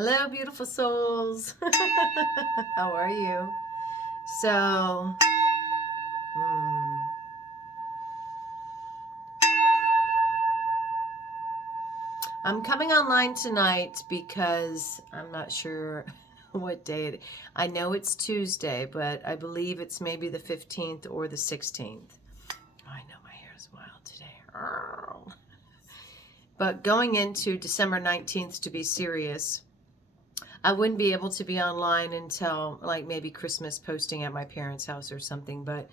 Hello, beautiful souls. How are you? So, hmm, I'm coming online tonight because I'm not sure what day it is. I know it's Tuesday, but I believe it's maybe the 15th or the 16th. Oh, I know my hair is wild today. Arrgh. But going into December 19th, to be serious, I wouldn't be able to be online until like maybe Christmas, posting at my parents' house or something. But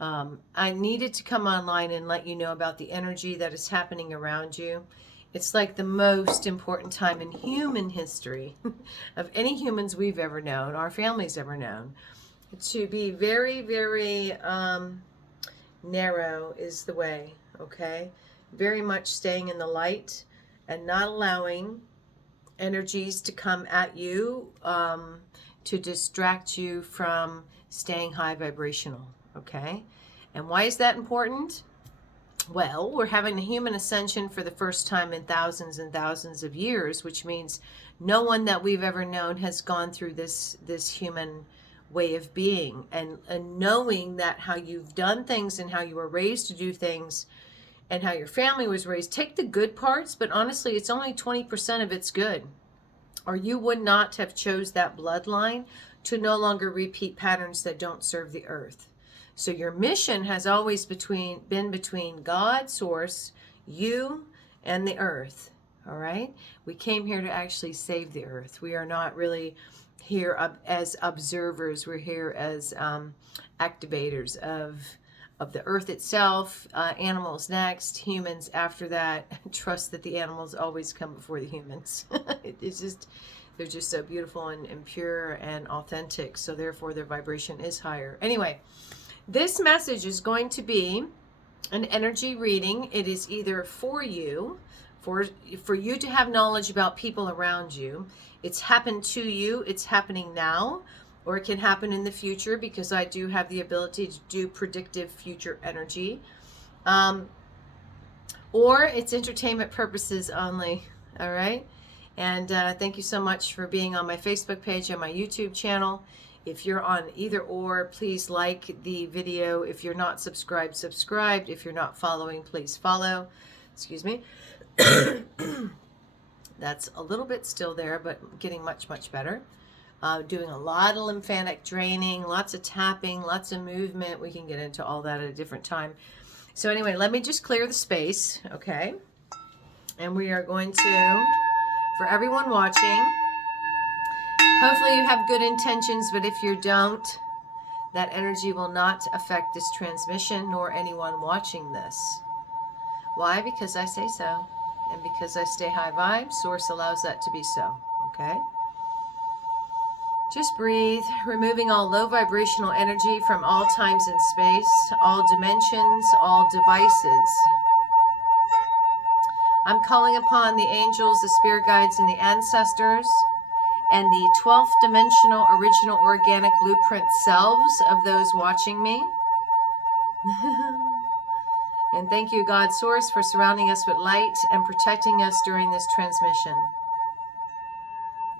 I needed to come online and let you know about the energy that is happening around you. It's like the most important time in human history of any humans we've ever known, our families ever known. To be very, very narrow is the way, okay? Very much staying in the light and not allowing energies to come at you to distract you from staying high vibrational, okay? And why is that important? Well, we're having a human ascension for the first time in thousands and thousands of years, which means no one that we've ever known has gone through this human way of being, and knowing that how you've done things and how you were raised to do things and how your family was raised. Take the good parts, but honestly, it's only 20% of it's good. Or you would not have chose that bloodline to no longer repeat patterns that don't serve the earth. So your mission has always been between God, source, you, and the earth. All right? We came here to actually save the earth. We are not really here as observers. We're here as activators of the earth itself, animals next, humans after that. Trust that the animals always come before the humans. It's just, they're just so beautiful and pure and authentic, so therefore their vibration is higher. Anyway, this message is going to be an energy reading. It is either for you, for you to have knowledge about people around you. It's happened to you, it's happening now, or it can happen in the future, because I do have the ability to do predictive future energy. Or it's entertainment purposes only. All right. And thank you so much for being on my Facebook page and my YouTube channel. If you're on either or, please like the video. If you're not subscribed, subscribe. If you're not following, please follow. Excuse me. That's a little bit still there, but getting much, much better. Doing a lot of lymphatic draining, lots of tapping, lots of movement. We can get into all that at a different time. So anyway, let me just clear the space, okay? And we are going to, for everyone watching, hopefully you have good intentions, but if you don't, that energy will not affect this transmission nor anyone watching this. Why? Because I say so. And because I stay high vibe, Source allows that to be so, okay? Just breathe, removing all low vibrational energy from all times and space, all dimensions, all devices. I'm calling upon the angels, the spirit guides, and the ancestors, and the 12th dimensional original organic blueprint selves of those watching me. And thank you, God Source, for surrounding us with light and protecting us during this transmission.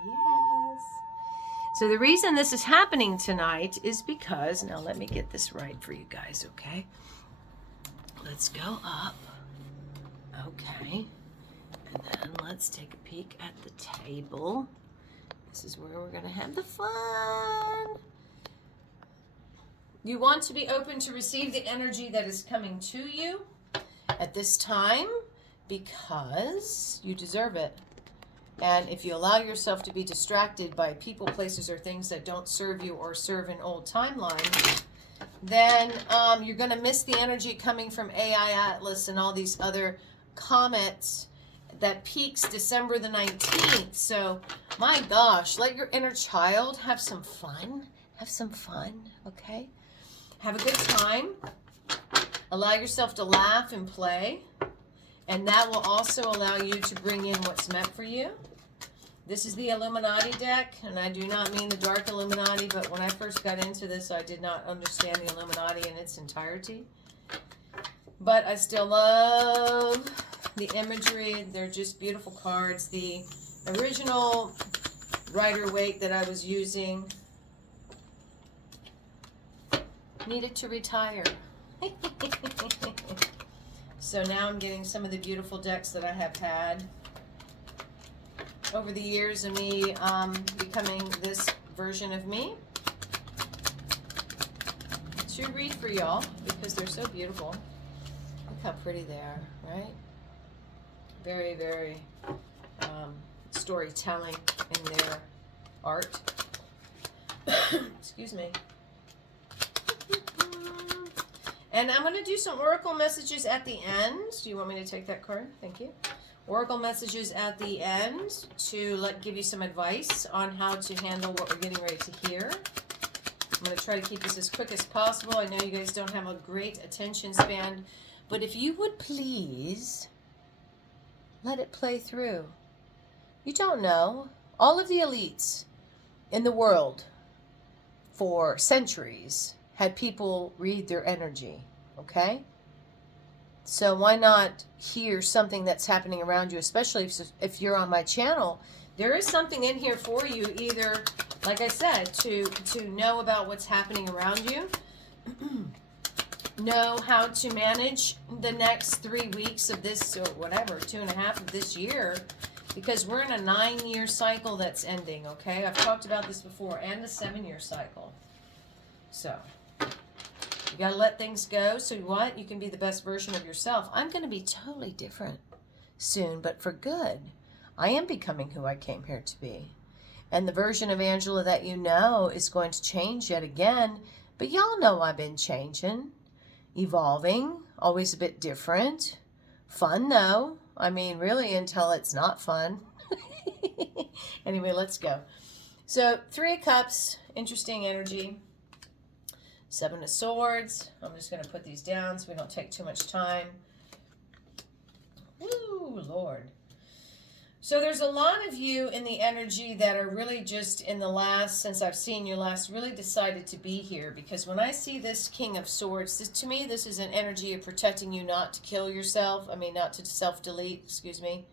Yes. So the reason this is happening tonight is because, now let me get this right for you guys, okay? Let's go up. Okay. And then let's take a peek at the table. This is where we're going to have the fun. You want to be open to receive the energy that is coming to you at this time, because you deserve it. And if you allow yourself to be distracted by people, places, or things that don't serve you or serve an old timeline, then you're going to miss the energy coming from AI Atlas and all these other comets that peaks December the 19th. So, my gosh, let your inner child have some fun. Have some fun, okay? Have a good time. Allow yourself to laugh and play. And that will also allow you to bring in what's meant for you. This is the Illuminati deck, and I do not mean the dark Illuminati, but when I first got into this, I did not understand the Illuminati in its entirety. But I still love the imagery. They're just beautiful cards. The original Rider-Waite that I was using needed to retire. So now I'm getting some of the beautiful decks that I have had over the years of me becoming this version of me to read for y'all, because they're so beautiful. Look how pretty they are, right? Very, very storytelling in their art. Excuse me. And I'm going to do some oracle messages at the end. Do you want me to take that card? Thank you. Oracle messages at the end to give you some advice on how to handle what we're getting ready to hear. I'm going to try to keep this as quick as possible. I know you guys don't have a great attention span, but if you would please let it play through. You don't know. All of the elites in the world for centuries had people read their energy, okay? So why not hear something that's happening around you, especially if you're on my channel. There is something in here for you, either, like I said, to know about what's happening around you, know how to manage the next 3 weeks of this, or whatever, 2.5 of this year, because we're in a 9-year cycle that's ending, okay? I've talked about this before, and a 7-year cycle. So you got to let things go. So what? You can be the best version of yourself. I'm going to be totally different soon, but for good. I am becoming who I came here to be. And the version of Angela that you know is going to change yet again. But y'all know I've been changing, evolving, always a bit different. Fun though. I mean, really, until it's not fun. Anyway, let's go. So 3 of Cups, interesting energy. 7 of Swords. I'm just going to put these down so we don't take too much time. Woo, Lord. So there's a lot of you in the energy that are really just in the last, since I've seen you last, really decided to be here. Because when I see this King of Swords, to me, this is an energy of protecting you not to kill yourself. I mean, not to self-delete, excuse me.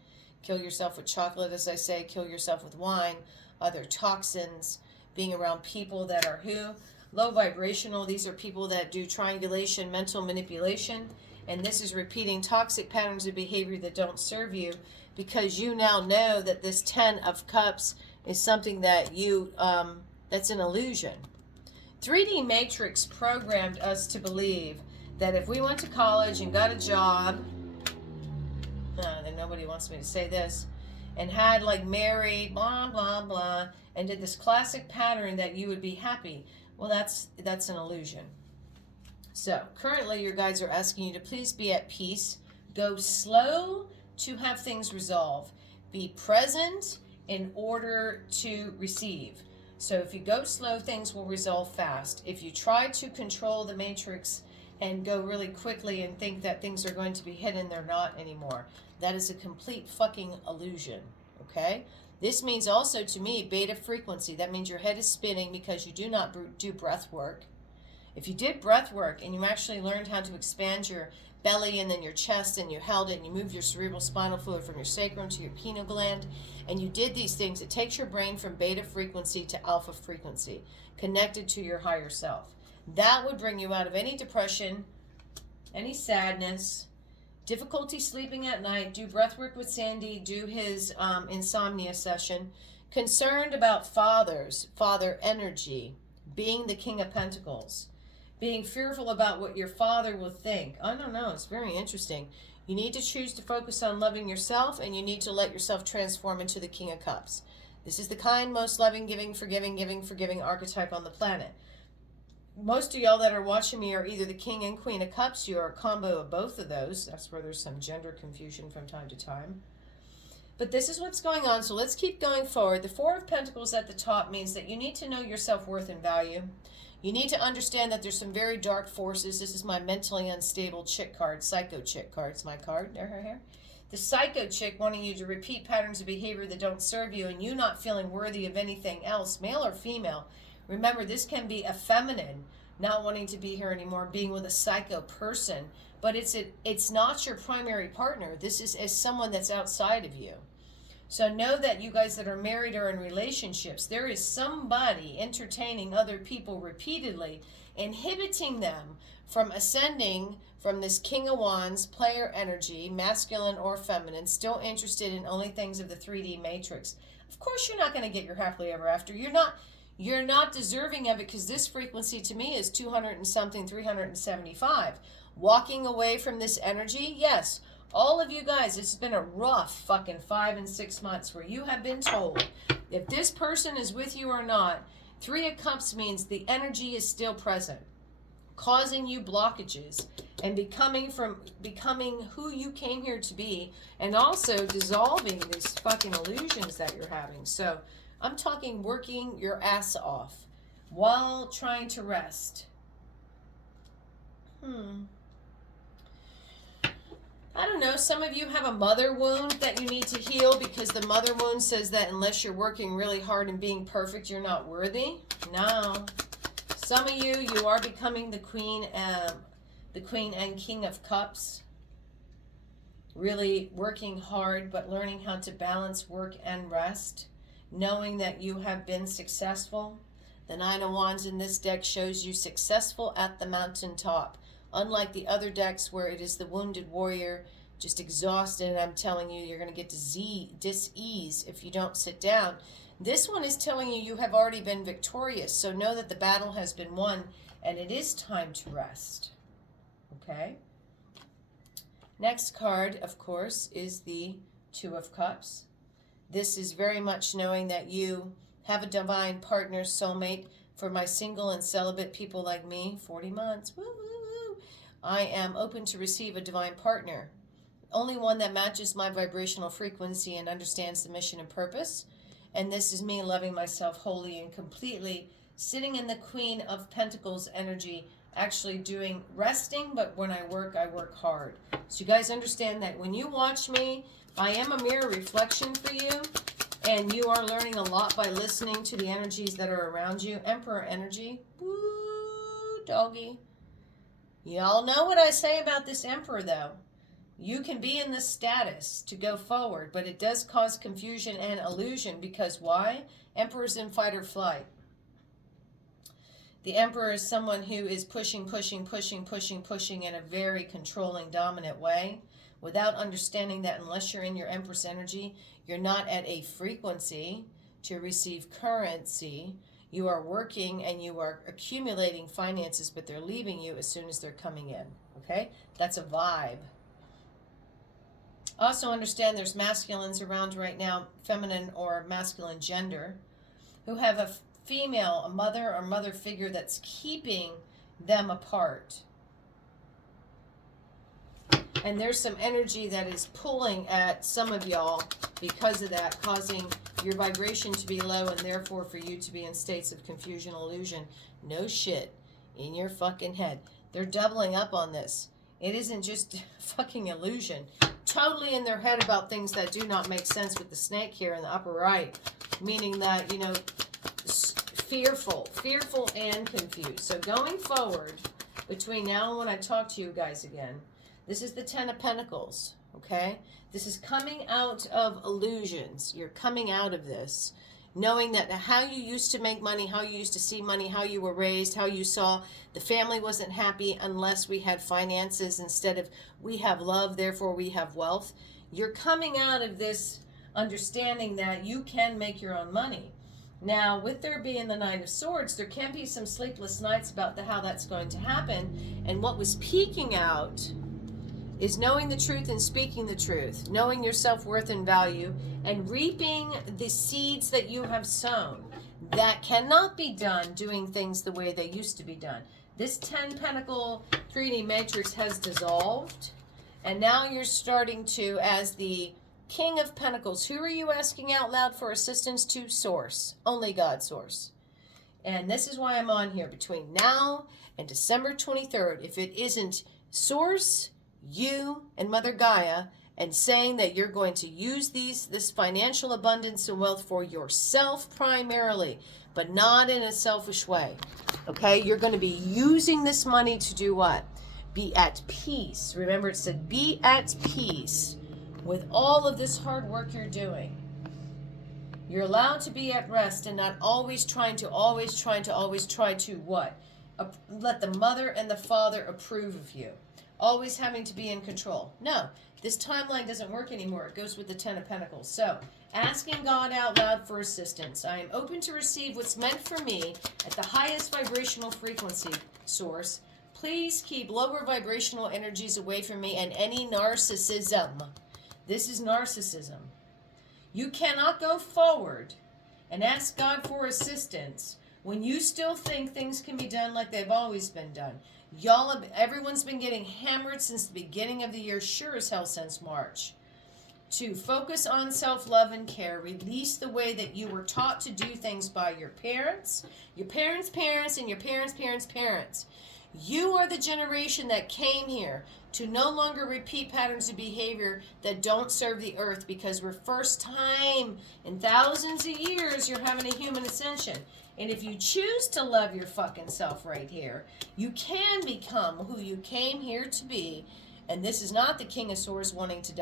Kill yourself with chocolate, as I say. Kill yourself with wine, other toxins, being around people that are who? Low vibrational. These are people that do triangulation, mental manipulation. And this is repeating toxic patterns of behavior that don't serve you, because you now know that this 10 of Cups is something that you, that's an illusion. 3D Matrix programmed us to believe that if we went to college and got a job, then nobody wants me to say this, and had married, blah, blah, blah, and did this classic pattern that you would be happy. Well, that's an illusion. So currently your guides are asking you to please be at peace. Go slow to have things resolve. Be present in order to receive. So if you go slow, things will resolve fast. If you try to control the matrix and go really quickly and think that things are going to be hidden, they're not anymore. That is a complete fucking illusion, okay? This means also to me beta frequency. That means your head is spinning because you do not do breath work. If you did breath work and you actually learned how to expand your belly and then your chest and you held it and you moved your cerebral spinal fluid from your sacrum to your pineal gland and you did these things, it takes your brain from beta frequency to alpha frequency, connected to your higher self. That would bring you out of any depression, any sadness, difficulty sleeping at night. Do breath work with Sandy, do his insomnia session. Concerned about father energy, being the King of Pentacles. Being fearful about what your father will think. I don't know, it's very interesting. You need to choose to focus on loving yourself, and you need to let yourself transform into the King of Cups. This is the kind, most loving, giving, forgiving archetype on the planet. Most of y'all that are watching me are either the King and Queen of Cups. You are a combo of both of those. That's where there's some gender confusion from time to time. But this is what's going on, so let's keep going forward. The 4 of Pentacles at the top means that you need to know your self-worth and value. You need to understand that there's some very dark forces. This is my mentally unstable chick card, psycho chick card. It's my card, there, her hair. The psycho chick wanting you to repeat patterns of behavior that don't serve you, and you not feeling worthy of anything else, male or female. Remember, this can be a feminine not wanting to be here anymore, being with a psycho person, but it's not your primary partner. This is as someone that's outside of you. So know that you guys that are married or in relationships, there is somebody entertaining other people repeatedly, inhibiting them from ascending from this King of Wands player energy, masculine or feminine, still interested in only things of the 3D matrix. Of course you're not going to get your happily ever after. You're not deserving of it, because this frequency to me is 200 and something, 375. Walking away from this energy, yes. All of you guys, it's been a rough fucking 5 and 6 months where you have been told if this person is with you or not. 3 of Cups means the energy is still present, causing you blockages and becoming who you came here to be, and also dissolving these fucking illusions that you're having. So I'm talking working your ass off while trying to rest. I don't know, some of you have a mother wound that you need to heal, because the mother wound says that unless you're working really hard and being perfect, you're not worthy. No. Some of you are becoming the Queen and King of Cups. Really working hard, but learning how to balance work and rest. Knowing that you have been successful. The Nine of Wands in this deck shows you successful at the mountaintop. Unlike the other decks where it is the wounded warrior, just exhausted, and I'm telling you, you're going to get dis-ease if you don't sit down. This one is telling you you have already been victorious, so know that the battle has been won, and it is time to rest. Okay? Next card, of course, is the Two of Cups. This is very much knowing that you have a divine partner, soulmate. For my single and celibate people like me, 40 months, woo, woo, woo. I am open to receive a divine partner. Only one that matches my vibrational frequency and understands the mission and purpose. And this is me loving myself wholly and completely, sitting in the Queen of Pentacles energy, actually doing resting, but when I work hard. So you guys understand that when you watch me, I am a mirror reflection for you, and you are learning a lot by listening to the energies that are around you. Emperor energy. Woo, doggy. Y'all know what I say about this Emperor, though. You can be in this status to go forward, but it does cause confusion and illusion, because why? Emperor's in fight or flight. The Emperor is someone who is pushing in a very controlling, dominant way, without understanding that unless you're in your Empress energy, you're not at a frequency to receive currency. You are working and you are accumulating finances, but they're leaving you as soon as they're coming in. Okay? That's a vibe. Also understand there's masculines around right now, feminine or masculine gender, who have a female, a mother or mother figure that's keeping them apart. And there's some energy that is pulling at some of y'all because of that, causing your vibration to be low and therefore for you to be in states of confusion, illusion. No shit in your fucking head. They're doubling up on this. It isn't just fucking illusion. Totally in their head about things that do not make sense with the snake here in the upper right. Meaning that, you know, fearful and confused. So going forward, between now and when I talk to you guys again, this is the Ten of Pentacles, okay? This is coming out of illusions. You're coming out of this, knowing that how you used to make money, how you used to see money, how you were raised, how you saw the family wasn't happy unless we had finances instead of we have love, therefore we have wealth. You're coming out of this understanding that you can make your own money. Now, with there being the Nine of Swords, there can be some sleepless nights about how that's going to happen. And what was peeking out is knowing the truth and speaking the truth, knowing your self-worth and value, and reaping the seeds that you have sown. That cannot be done doing things the way they used to be done. This 10 Pentacle 3D matrix has dissolved, and now you're starting to, as the King of Pentacles, who are you asking out loud for assistance to? Source. Only God, Source. And this is why I'm on here between now and December 23rd. If it isn't Source, you, and Mother Gaia, and saying that you're going to use this financial abundance and wealth for yourself primarily, but not in a selfish way. Okay? You're going to be using this money to do what? Be at peace. Remember, it said be at peace with all of this hard work you're doing. You're allowed to be at rest and not always trying to what? Let the mother and the father approve of you. Always having to be in control. No, this timeline doesn't work anymore. It goes with the Ten of Pentacles. So, asking God out loud for assistance. I am open to receive what's meant for me at the highest vibrational frequency source. Please keep lower vibrational energies away from me and any narcissism. This is narcissism. You cannot go forward and ask God for assistance when you still think things can be done like they've always been done. Everyone's been getting hammered since the beginning of the year, sure as hell since March. To focus on self-love and care, release the way that you were taught to do things by your parents, and your parents. You are the generation that came here to no longer repeat patterns of behavior that don't serve the earth, because we're first time in thousands of years you're having a human ascension. And if you choose to love your fucking self right here, you can become who you came here to be. And this is not the King of Swords wanting to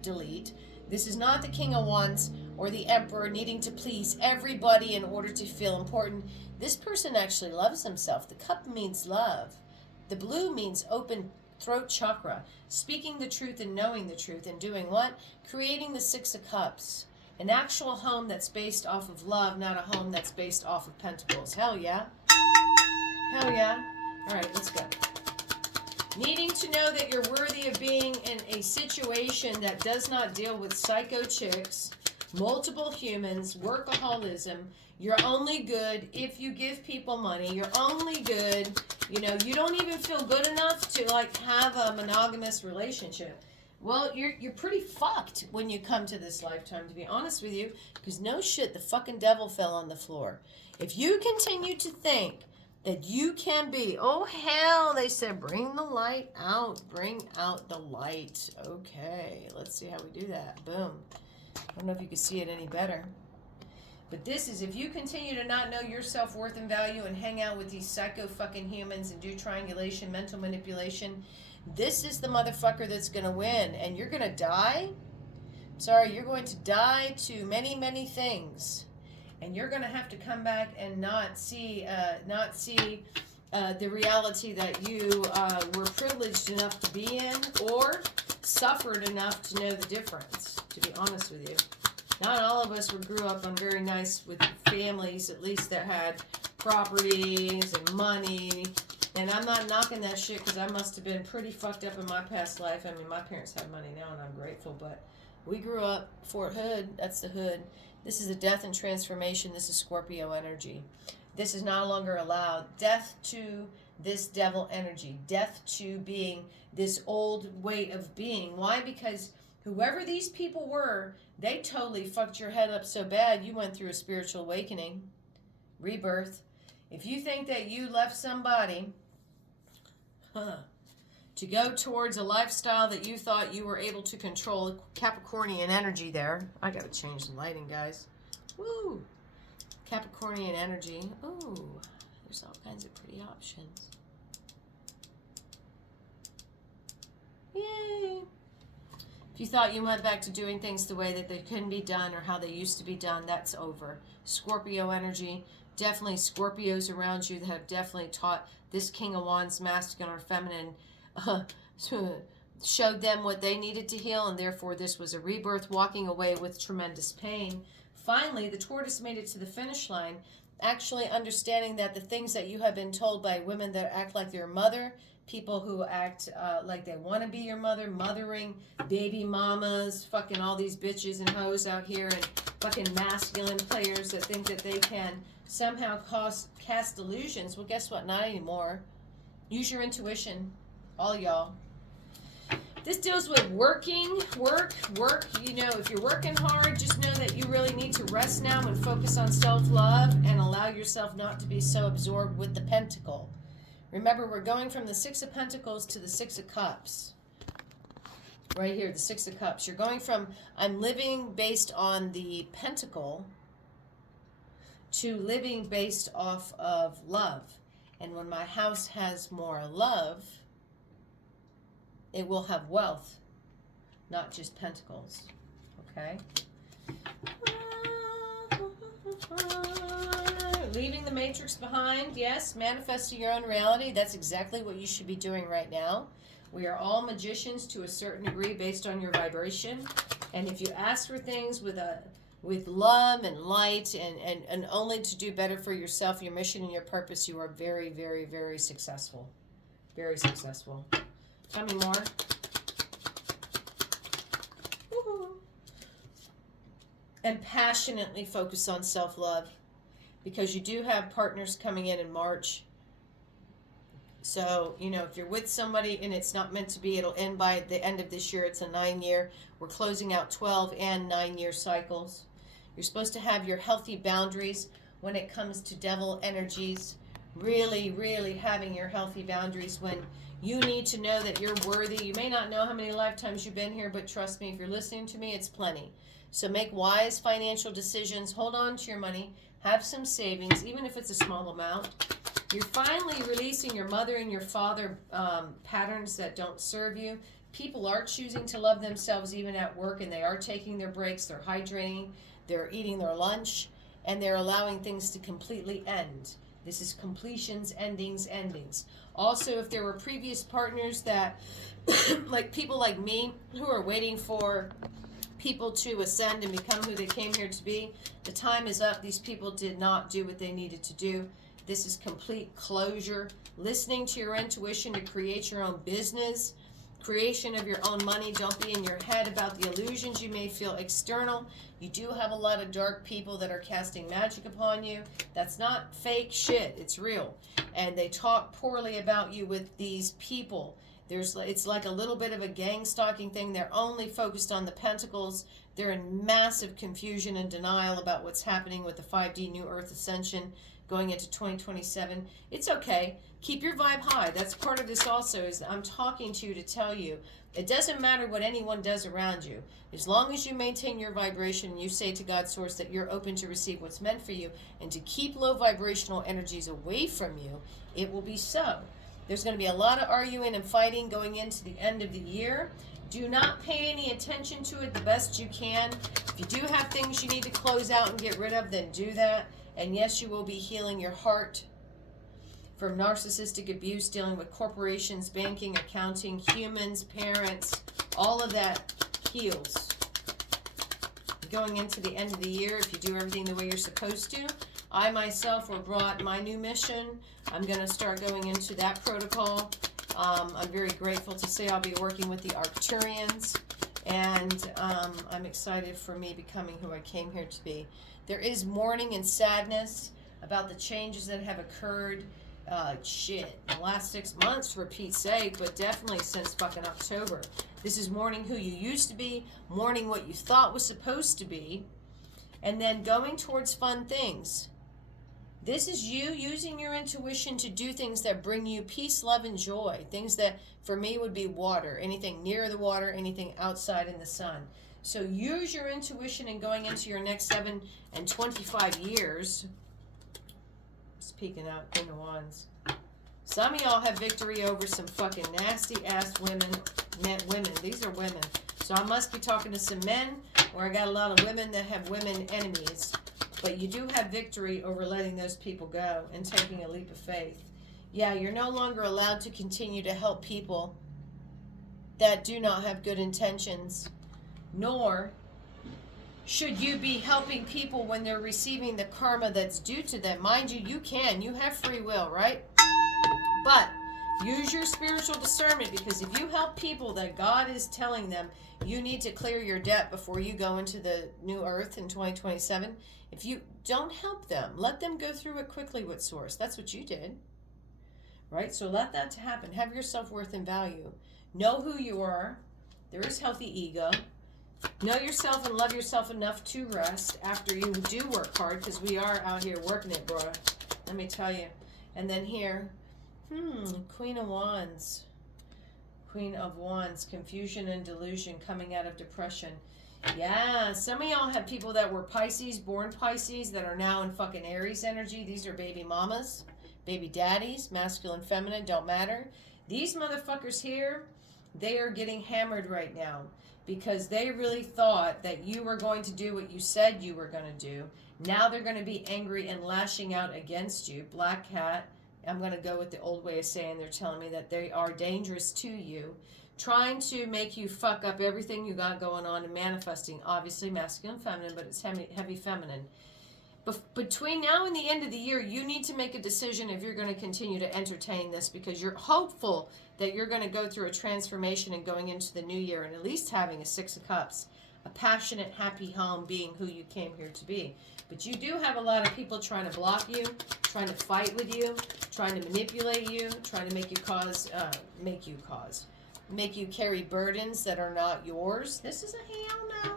delete. This is not the King of Wands or the Emperor needing to please everybody in order to feel important. This person actually loves himself. The cup means love. The blue means open throat chakra. Speaking the truth and knowing the truth and doing what? Creating the Six of Cups. An actual home that's based off of love, not a home that's based off of pentacles. Hell yeah. Hell yeah. All right, let's go. Needing to know that you're worthy of being in a situation that does not deal with psycho chicks, multiple humans, workaholism. You're only good if you give people money. You're only good, you don't even feel good enough to like have a monogamous relationship. Well, you're pretty fucked when you come to this lifetime, to be honest with you, because no shit, the fucking devil fell on the floor. If you continue to think that you can be, oh hell, they said bring the light out, bring out the light. Okay, let's see how we do that. Boom. I don't know if you can see it any better. But this is, if you continue to not know your self-worth and value and hang out with these psycho fucking humans and do triangulation, mental manipulation, this is the motherfucker that's going to win. And you're going to die. Sorry, you're going to die to many, many things. And you're going to have to come back and not see the reality that you were privileged enough to be in, or suffered enough to know the difference, to be honest with you. Not all of us grew up on very nice with families, at least that had properties and money. And I'm not knocking that shit, because I must have been pretty fucked up in my past life. I mean, my parents have money now and I'm grateful, but we grew up Fort Hood. That's the hood. This is a death and transformation. This is Scorpio energy. This is no longer allowed. Death to this devil energy. Death to being this old way of being. Why? Because whoever these people were, they totally fucked your head up so bad you went through a spiritual awakening, rebirth. If you think that you left somebody to go towards a lifestyle that you thought you were able to control, Capricornian energy there. I gotta change the lighting, guys. Woo! Capricornian energy. Ooh, there's all kinds of pretty options. Yay! If you thought you went back to doing things the way that they couldn't be done or how they used to be done, that's over. Scorpio energy. Definitely Scorpios around you that have definitely taught this King of Wands, masculine or feminine, showed them what they needed to heal, and therefore this was a rebirth, walking away with tremendous pain. Finally, the tortoise made it to the finish line, actually understanding that the things that you have been told by women that act like their mother, people who act like they want to be your mother, mothering baby mamas, fucking all these bitches and hoes out here, and fucking masculine players that think that they can somehow cast illusions. Well, guess what? Not anymore. Use your intuition, all y'all. This deals with work. If you're working hard, just know that you really need to rest now and focus on self-love and allow yourself not to be so absorbed with the pentacle. Remember, we're going from the Six of Pentacles to the Six of Cups. Right here, the Six of Cups. You're going from, I'm living based on the pentacle, to living based off of love. And when my house has more love, it will have wealth, not just pentacles. Okay? matrix behind. Yes, manifesting your own reality. That's exactly what you should be doing right now. We are all magicians to a certain degree based on your vibration. And if you ask for things with love and light and only to do better for yourself, your mission and your purpose, you are very, very, very successful. Very successful. Tell me more. Woo-hoo. And passionately focus on self-love, because you do have partners coming in March. So, you know, if you're with somebody and it's not meant to be, it'll end by the end of this year. It's a 9-year. We're closing out 12 and 9-year cycles. You're supposed to have your healthy boundaries when it comes to devil energies. Really, really having your healthy boundaries when you need to know that you're worthy. You may not know how many lifetimes you've been here, but trust me, if you're listening to me, it's plenty. So make wise financial decisions. Hold on to your money. Have some savings, even if it's a small amount. You're finally releasing your mother and your father patterns that don't serve you. People are choosing to love themselves even at work, and they are taking their breaks. They're hydrating. They're eating their lunch, and they're allowing things to completely end. This is completions, endings, endings. Also, if there were previous partners that, like people like me, who are waiting for people to ascend and become who they came here to be, the time is up. These people did not do what they needed to do. This is complete closure. Listening to your intuition to create your own business. Creation of your own money. Don't be in your head about the illusions you may feel external. You do have a lot of dark people that are casting magic upon you. That's not fake shit. It's real. And they talk poorly about you with these people. It's like a little bit of a gang stalking thing. They're only focused on the pentacles. They're in massive confusion and denial about what's happening with the 5D New Earth Ascension going into 2027. It's okay. Keep your vibe high. That's part of this also, is I'm talking to you to tell you it doesn't matter what anyone does around you. As long as you maintain your vibration and you say to God's source that you're open to receive what's meant for you and to keep low vibrational energies away from you, it will be so. There's going to be a lot of arguing and fighting going into the end of the year. Do not pay any attention to it the best you can. If you do have things you need to close out and get rid of, then do that. And yes, you will be healing your heart from narcissistic abuse, dealing with corporations, banking, accounting, humans, parents, all of that heals. Going into the end of the year, if you do everything the way you're supposed to, I myself will brought my new mission. I'm going to start going into that protocol. I'm very grateful to say I'll be working with the Arcturians, and I'm excited for me becoming who I came here to be. There is mourning and sadness about the changes that have occurred, in the last 6 months, for Pete's sake, but definitely since fucking October. This is mourning who you used to be, mourning what you thought was supposed to be, and then going towards fun things. This is you using your intuition to do things that bring you peace, love, and joy. Things that, for me, would be water. Anything near the water, anything outside in the sun. So use your intuition in going into your next 7 and 25 years. Speaking out, Queen of Wands. Some of y'all have victory over some fucking nasty-ass women. These are women. So I must be talking to some men, or I got a lot of women that have women enemies. But you do have victory over letting those people go and taking a leap of faith. Yeah, you're no longer allowed to continue to help people that do not have good intentions, nor should you be helping people when they're receiving the karma that's due to them. Mind you, you can. You have free will, right? But use your spiritual discernment, because if you help people that God is telling them you need to clear your debt before you go into the new earth in 2027, if you don't help them, let them go through it quickly with Source. That's what you did, right? So let that happen. Have your self-worth and value. Know who you are. There is healthy ego. Know yourself and love yourself enough to rest after you do work hard, because we are out here working it, bro. Let me tell you. And then here, Queen of Wands. Queen of Wands, confusion and delusion, coming out of depression. Yeah, some of y'all have people that were Pisces, born Pisces, that are now in fucking Aries energy. These are baby mamas, baby daddies, masculine, feminine, don't matter. These motherfuckers here, they are getting hammered right now because they really thought that you were going to do what you said you were going to do, Now they're going to be angry and lashing out against you. Black cat, I'm going to go with the old way of saying they're telling me that they are dangerous to you, trying to make you fuck up everything you got going on and manifesting, obviously masculine, feminine, but it's heavy feminine. Between now and the end of the year, you need to make a decision if you're going to continue to entertain this, because you're hopeful that you're going to go through a transformation and going into the new year and at least having a 6 of Cups, a passionate, happy home, being who you came here to be. But you do have a lot of people trying to block you, trying to fight with you, trying to manipulate you, trying to make you carry burdens that are not yours. This is a hell no.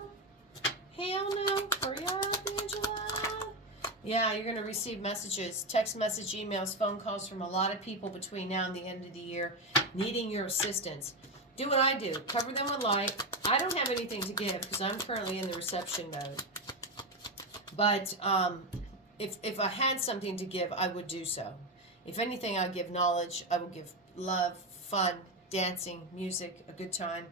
Hell no. Hurry up, Angela. Yeah, you're going to receive messages, text message, emails, phone calls from a lot of people between now and the end of the year needing your assistance. Do what I do. Cover them with light. I don't have anything to give because I'm currently in the reception mode. But if I had something to give, I would do so. If anything, I give knowledge. I will give love, fun, dancing, music, a good time.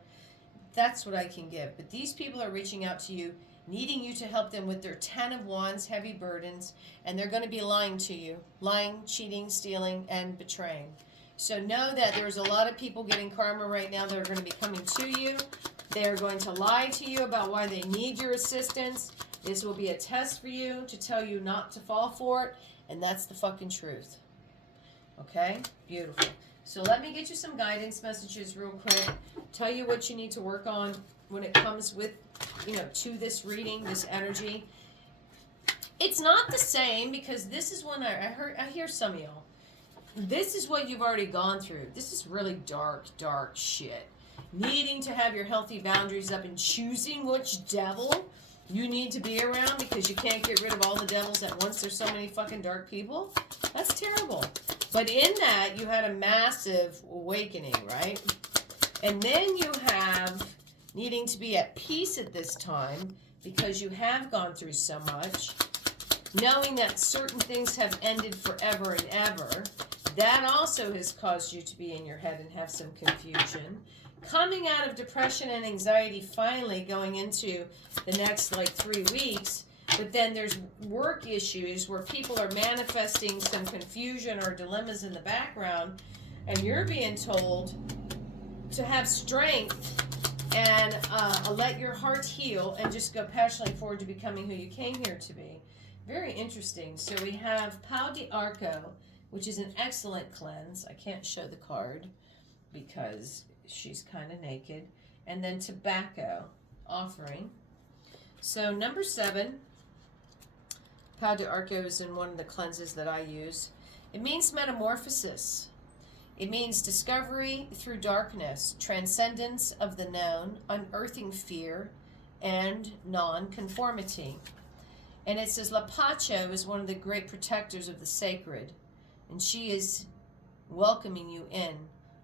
That's what I can give. But these people are reaching out to you, needing you to help them with their 10 of Wands, heavy burdens, and they're going to be lying to you. Lying, cheating, stealing, and betraying. So know that there's a lot of people getting karma right now that are going to be coming to you. They're going to lie to you about why they need your assistance. This will be a test for you to tell you not to fall for it, and that's the fucking truth. Okay? Beautiful. So let me get you some guidance messages real quick. Tell you what you need to work on when it comes with, to this reading, this energy. It's not the same because this is one I hear some of y'all. This is what you've already gone through. This is really dark, dark shit. Needing to have your healthy boundaries up and choosing which devil you need to be around because you can't get rid of all the devils at once. There's so many fucking dark people. That's terrible. But in that, you had a massive awakening, right? And then you have needing to be at peace at this time because you have gone through so much. Knowing that certain things have ended forever and ever. That also has caused you to be in your head and have some confusion. Coming out of depression and anxiety, finally going into the next 3 weeks, but then there's work issues where people are manifesting some confusion or dilemmas in the background, and you're being told to have strength and let your heart heal and just go passionately forward to becoming who you came here to be. Very interesting. So we have Pau de Arco, which is an excellent cleanse. I can't show the card because she's kind of naked. And then tobacco, offering. So number 7, Pau de Arco is in one of the cleanses that I use. It means metamorphosis. It means discovery through darkness, transcendence of the known, unearthing fear, and non-conformity. And it says La Pacho is one of the great protectors of the sacred, and she is welcoming you in.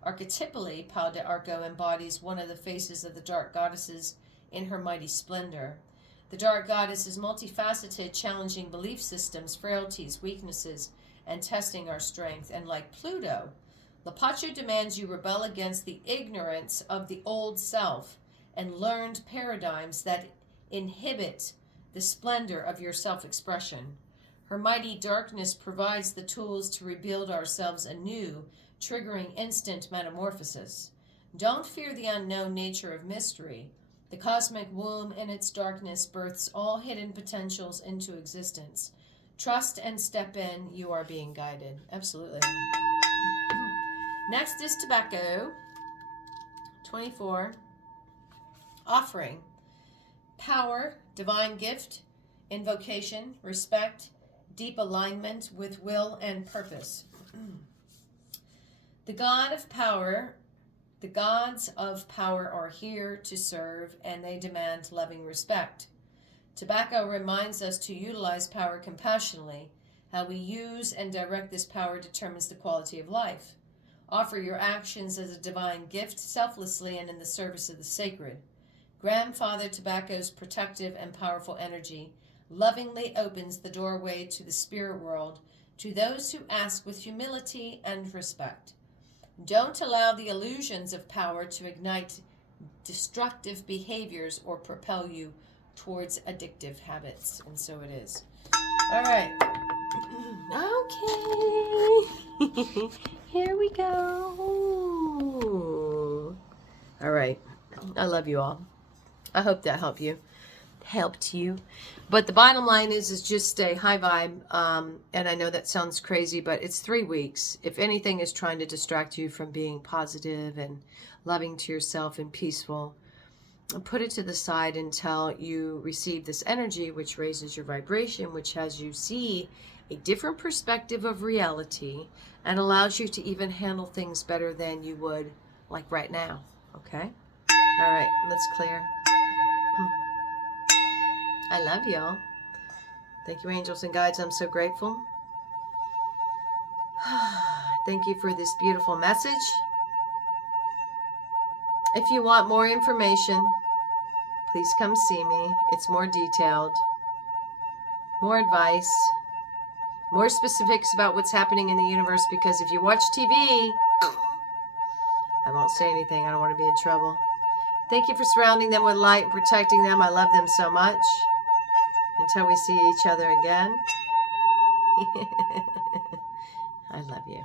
Archetypally, Pau de Arco embodies one of the faces of the dark goddesses in her mighty splendor. The dark goddess is multifaceted, challenging belief systems, frailties, weaknesses, and testing our strength. And like Pluto, La Pacho demands you rebel against the ignorance of the old self and learned paradigms that inhibit the splendor of your self-expression. Her mighty darkness provides the tools to rebuild ourselves anew, triggering instant metamorphosis. Don't fear the unknown nature of mystery. The cosmic womb in its darkness births all hidden potentials into existence. Trust and step in. You are being guided. Absolutely. Next is tobacco. 24. Offering. Power, divine gift, invocation, respect, deep alignment with will and purpose. The gods of power are here to serve, and they demand loving respect. Tobacco reminds us to utilize power compassionately. How we use and direct this power determines the quality of life. Offer your actions as a divine gift, selflessly and in the service of the sacred. Grandfather Tobacco's protective and powerful energy lovingly opens the doorway to the spirit world to those who ask with humility and respect. Don't allow the illusions of power to ignite destructive behaviors or propel you towards addictive habits. And so it is. All right. Okay. Here we go. All right. I love you all. I hope that helped you. But the bottom line is just stay high vibe. And I know that sounds crazy, but it's 3 weeks. If anything is trying to distract you from being positive and loving to yourself and peaceful, put it to the side until you receive this energy, which raises your vibration, which has you see a different perspective of reality and allows you to even handle things better than you would like right now. Okay? All right, let's clear. I love y'all. Thank you, angels and guides. I'm so grateful. Thank you for this beautiful message. If you want more information, please come see me. It's more detailed, more advice, more specifics about what's happening in the universe, because if you watch TV, I won't say anything. I don't want to be in trouble. Thank you for surrounding them with light and protecting them. I love them so much. Until we see each other again, I love you.